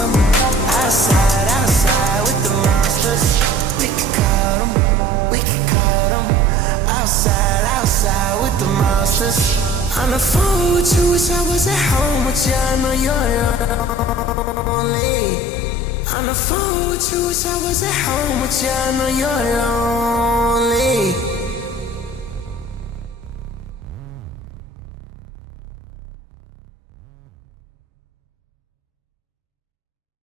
them. Outside, outside with the monsters. We can call them, we can call them. Outside, outside with the monsters. On the phone with you, wish I was at home with you. I know you're lonely. On the phone with you, wish I was at home with you. I know you're lonely.